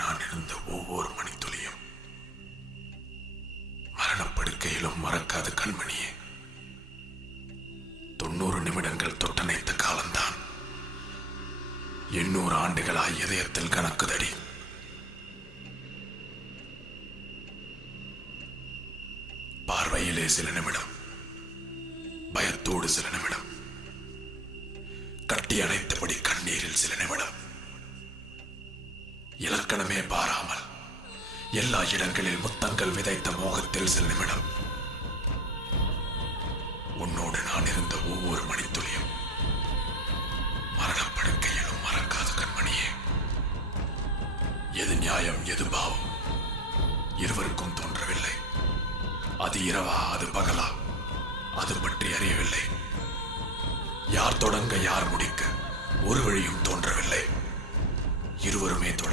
நான் இருந்த ஒவ்வொரு மணித்துளியும் மரணப்படுக்கையிலும் மறக்காத கண்மணியே. 90 நிமிடங்கள் தொட்டனைத்த காலம்தான் 800 ஆண்டுகளாய் இதயத்தில் கணக்குதடி. பார்வையிலே சில நிமிடம், பயத்தோடு சில நிமிடம், கட்டி அணைத்தபடி கண்ணீரில் சில நிமிடம், இலக்கணமே பாராமல் எல்லா இடங்களில் முத்தங்கள் விதைத்த மோகத்தில் சில நிமிடம். உன்னோடு நான் இருந்த ஒவ்வொரு மணித்துளியும் மரணப்படுக்கையிலும் மறக்காத கண்மணியே. எது நியாயம் எது பாவம் இருவருக்கும் தோன்றவில்லை. அது இரவா அது பகலா அது பற்றி அறியவில்லை. யார் தொடங்க யார் முடிக்க ஒரு வழியும் தோன்றவில்லை. இருவருமே தொடங்க